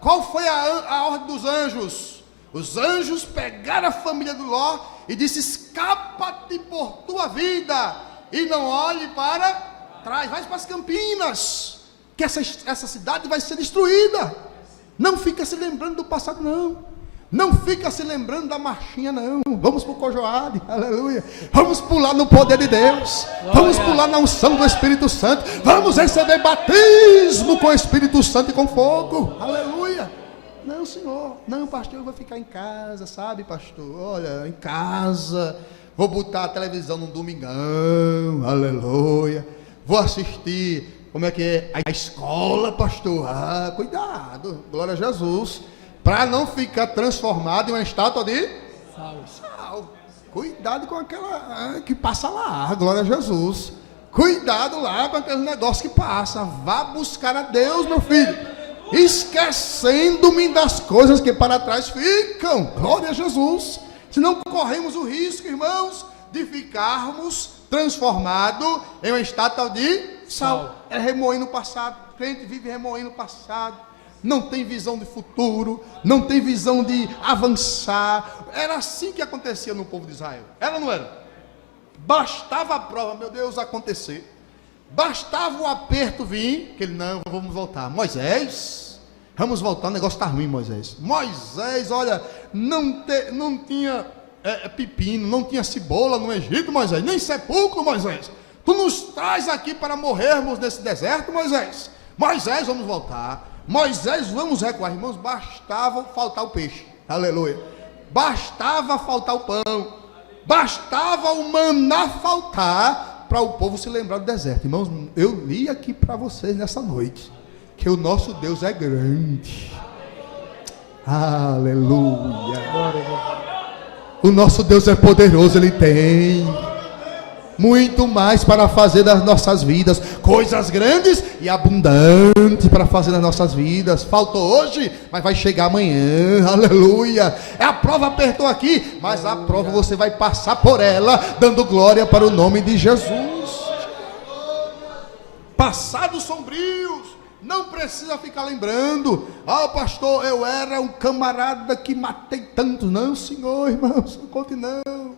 Qual foi a ordem dos anjos? Os anjos pegaram a família do Ló e disse: escapa-te por tua vida e não olhe para trás, vai para as Campinas, que essa cidade vai ser destruída. Não fica se lembrando do passado, não. Não fica se lembrando da marchinha, não. Vamos para o Cojoade, aleluia. Vamos pular no poder de Deus. Vamos pular na unção do Espírito Santo. Vamos receber batismo com o Espírito Santo e com fogo, aleluia. Não, senhor, não, pastor, eu vou ficar em casa, sabe, pastor? Olha, em casa, vou botar a televisão no domingão, aleluia. Vou assistir, como é que é? A escola, pastor. Ah, cuidado, glória a Jesus. Para não ficar transformado em uma estátua de sal. Cuidado com aquela que passa lá, glória a Jesus. Cuidado lá com aquele negócio que passa. Vá buscar a Deus, meu filho, esquecendo-me das coisas que para trás ficam. Glória a Jesus. Senão corremos o risco, irmãos, de ficarmos transformados em uma estátua de sal. É remoendo o passado. O crente vive remoendo o passado. Não tem visão de futuro, não tem visão de avançar. Era assim que acontecia no povo de Israel. Era ou não era? Bastava a prova, meu Deus, acontecer. Bastava o aperto vir, que ele, não, vamos voltar. Moisés, vamos voltar, o negócio está ruim, Moisés. Moisés, olha, não tinha pepino, não tinha cebola no Egito, Moisés, nem sepulcro, Moisés. Tu nos traz aqui para morrermos nesse deserto, Moisés. Moisés, vamos voltar. Moisés, vamos recuar. Irmãos, bastava faltar o peixe, aleluia. Bastava faltar o pão. Bastava o maná faltar para o povo se lembrar do deserto. Irmãos, eu li aqui para vocês nessa noite que o nosso Deus é grande. Aleluia. O nosso Deus é poderoso, Ele tem muito mais para fazer das nossas vidas, coisas grandes e abundantes para fazer nas nossas vidas. Faltou hoje, mas vai chegar amanhã, aleluia. A prova apertou aqui, mas a prova você vai passar por ela, dando glória para o nome de Jesus. Passados sombrios, não precisa ficar lembrando, pastor, eu era um camarada que matei tantos. Não, senhor, irmãos, não conte não.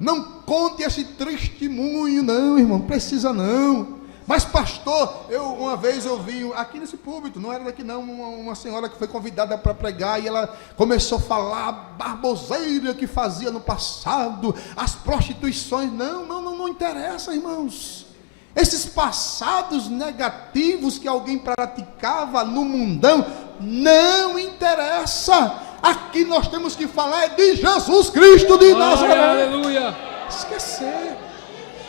Não conte esse testemunho, não, irmão, precisa não. Mas pastor, uma vez eu vi aqui nesse púlpito, não era daqui não, uma senhora que foi convidada para pregar, e ela começou a falar a barboseira que fazia no passado, as prostituições. Não interessa, irmãos. Esses passados negativos que alguém praticava no mundão, não interessa. Aqui nós temos que falar de Jesus Cristo de Nazaré. Aleluia. Esquecer.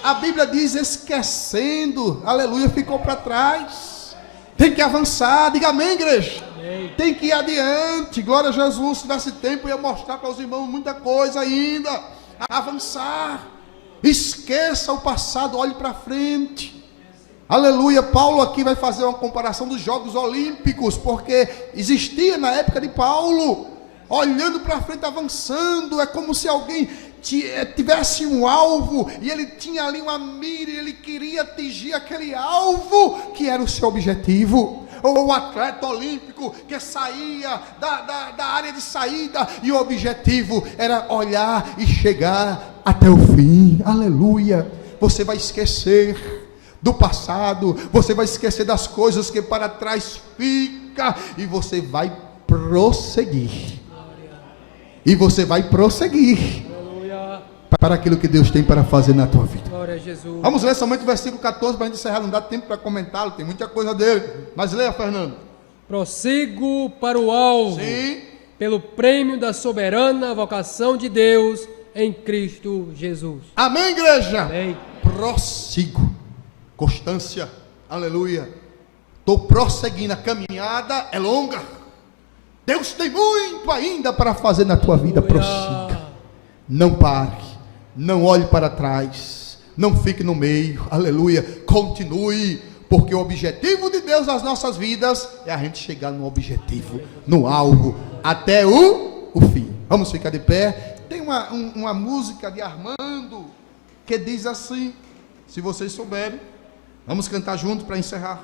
A Bíblia diz esquecendo. Aleluia, ficou para trás. Tem que avançar. Diga amém, igreja. Amém. Tem que ir adiante. Glória a Jesus. Se tivesse tempo, eu ia mostrar para os irmãos muita coisa ainda. Avançar. Esqueça o passado, olhe para frente. Aleluia. Paulo aqui vai fazer uma comparação dos Jogos Olímpicos, porque existia na época de Paulo, olhando para frente, avançando. É como se alguém tivesse um alvo, e ele tinha ali uma mira, e ele queria atingir aquele alvo, que era o seu objetivo. Ou o atleta olímpico que saía da área de saída, e o objetivo era olhar e chegar até o fim. Aleluia. Você vai esquecer do passado, você vai esquecer das coisas que para trás fica, e você vai prosseguir. E você vai prosseguir para aquilo que Deus tem para fazer na tua vida. Glória a Jesus. Vamos ler somente o versículo 14 para a gente encerrar, não dá tempo para comentá-lo, tem muita coisa dele. Mas leia, Fernando. Prossigo para o alvo. Sim. Pelo prêmio da soberana vocação de Deus em Cristo Jesus. Amém, igreja? Amém. Prossigo. Constância. Aleluia. Estou prosseguindo. A caminhada é longa. Deus tem muito ainda para fazer na tua vida. Prossiga. Não pare. Não olhe para trás. Não fique no meio. Aleluia. Continue. Porque o objetivo de Deus nas nossas vidas é a gente chegar no objetivo, no alvo, até o fim. Vamos ficar de pé. Tem uma música de Armando que diz assim, se vocês souberem, vamos cantar junto para encerrar.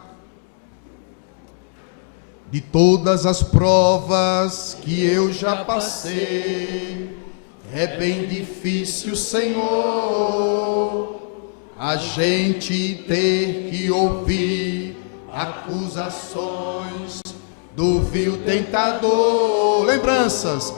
De todas as provas que eu já passei, é bem difícil, Senhor, a gente ter que ouvir acusações do vil tentador. Lembranças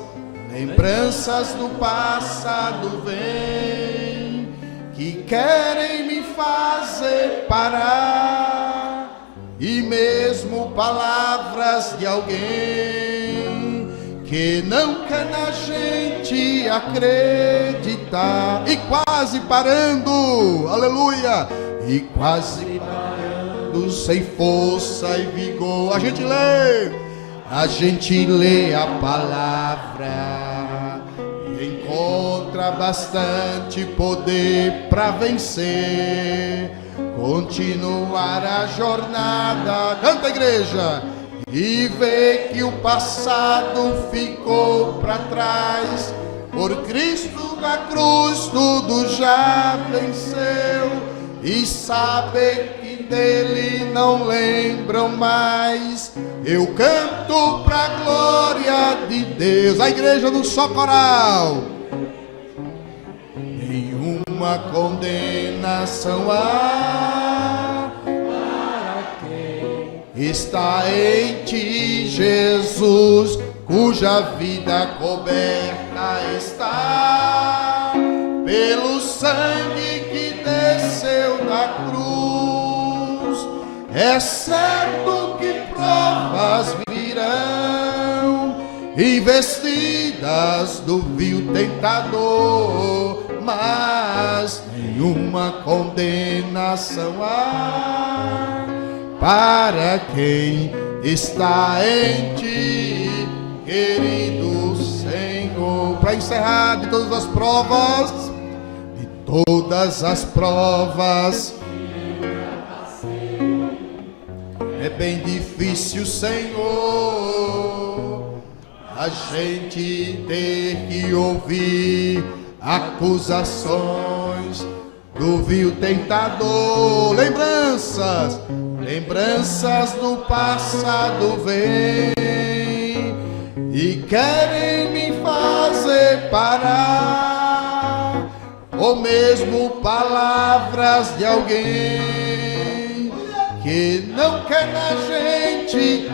do passado vêm, que querem me fazer parar, e mesmo palavras de alguém que não quer na gente acreditar. E quase parando, aleluia, e quase parando, sem força e vigor. A gente lê a palavra e encontra bastante poder para vencer, continuar a jornada. Canta, igreja, e ver que o passado ficou para trás. Por Cristo na cruz tudo já venceu, e saber que dele não lembram mais. Eu canto pra glória de Deus. A igreja do só coral. Nenhuma condenação há para quem está em ti, Jesus, cuja vida coberta está pelo sangue que desceu da cruz. É certo que provas virão, investidas do vil tentador, mas nenhuma condenação há para quem está em ti, querido Senhor. Para encerrar, de todas as provas, é bem difícil, Senhor, a gente ter que ouvir acusações do vil tentador. Lembranças do passado vêm e querem me fazer parar, ou mesmo palavras de alguém que não quer na gente.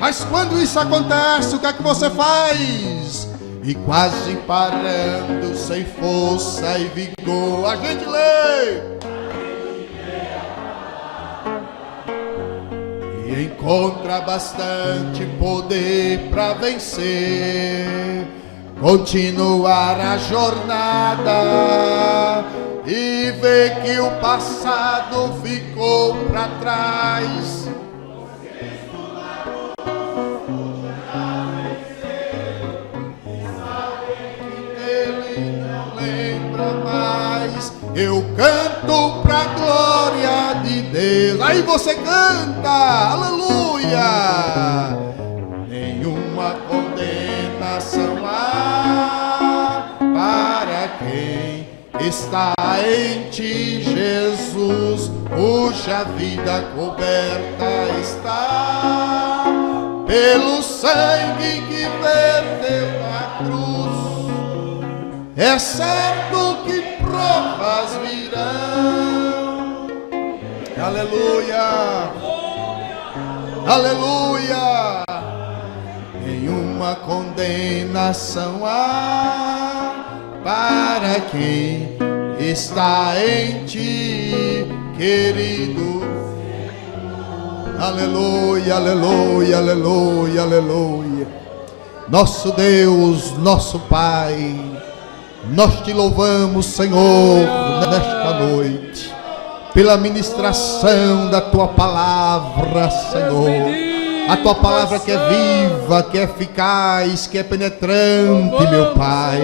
Mas quando isso acontece, o que é que você faz? E quase parando, sem força e vigor, a gente lê e encontra bastante poder para vencer, continuar a jornada e ver que o passado ficou para trás. Ele não lembra mais. Eu canto pra glória de Deus. Aí você canta, aleluia. Nenhuma condenação há para quem está em ti, Jesus, cuja vida coberta está pelo sangue que verteu na cruz. É certo que provas virão, aleluia, aleluia. Nenhuma condenação há para quem está em ti, querido. Aleluia, aleluia, aleluia, aleluia. Nosso Deus, nosso Pai, nós te louvamos, Senhor, nesta noite, pela ministração da tua palavra, Senhor. A tua palavra que é viva, que é eficaz, que é penetrante, meu Pai.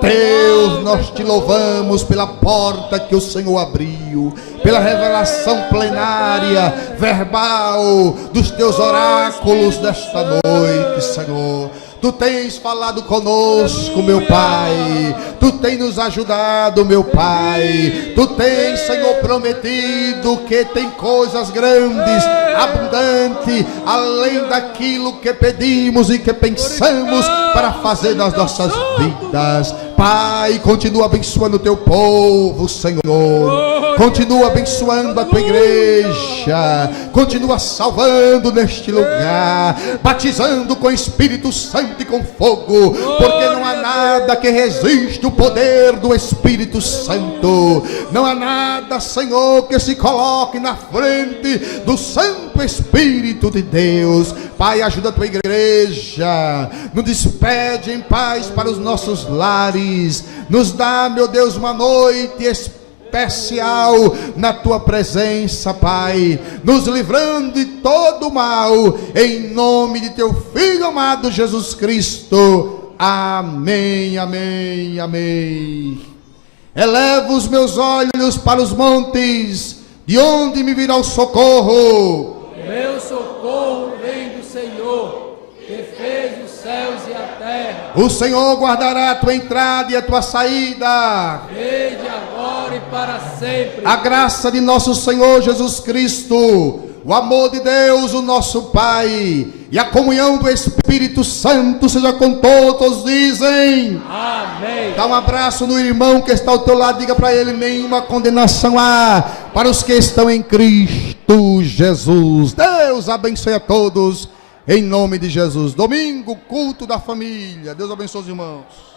Deus, nós te louvamos pela porta que o Senhor abriu, pela revelação plenária, verbal, dos teus oráculos desta noite, Senhor. Tu tens falado conosco, meu Pai. Tu tens nos ajudado, meu Pai. Tu tens, Senhor, prometido que tem coisas grandes, abundantes, além daquilo que pedimos e que pensamos para fazer nas nossas vidas. Pai, continua abençoando o teu povo, Senhor. Continua abençoando a tua igreja. Continua salvando neste lugar, batizando com Espírito Santo e com fogo, porque não há há nada que resista o poder do Espírito Santo. Não há nada, Senhor, que se coloque na frente do Santo Espírito de Deus. Pai, ajuda a tua igreja. Nos despede em paz para os nossos lares. Nos dá, meu Deus, uma noite especial na tua presença, Pai, nos livrando de todo o mal, em nome de teu Filho amado Jesus Cristo. Amém, amém, amém. Elevo os meus olhos para os montes, de onde me virá o socorro? Meu socorro vem do Senhor, que fez os céus e a terra. O Senhor guardará a tua entrada e a tua saída, desde agora e para sempre. A graça de nosso Senhor Jesus Cristo, o amor de Deus, o nosso Pai, e a comunhão do Espírito Santo seja com todos, dizem. Amém. Dá um abraço no irmão que está ao teu lado, diga para ele: nenhuma condenação há para os que estão em Cristo Jesus. Deus abençoe a todos, em nome de Jesus. Domingo, culto da família. Deus abençoe os irmãos.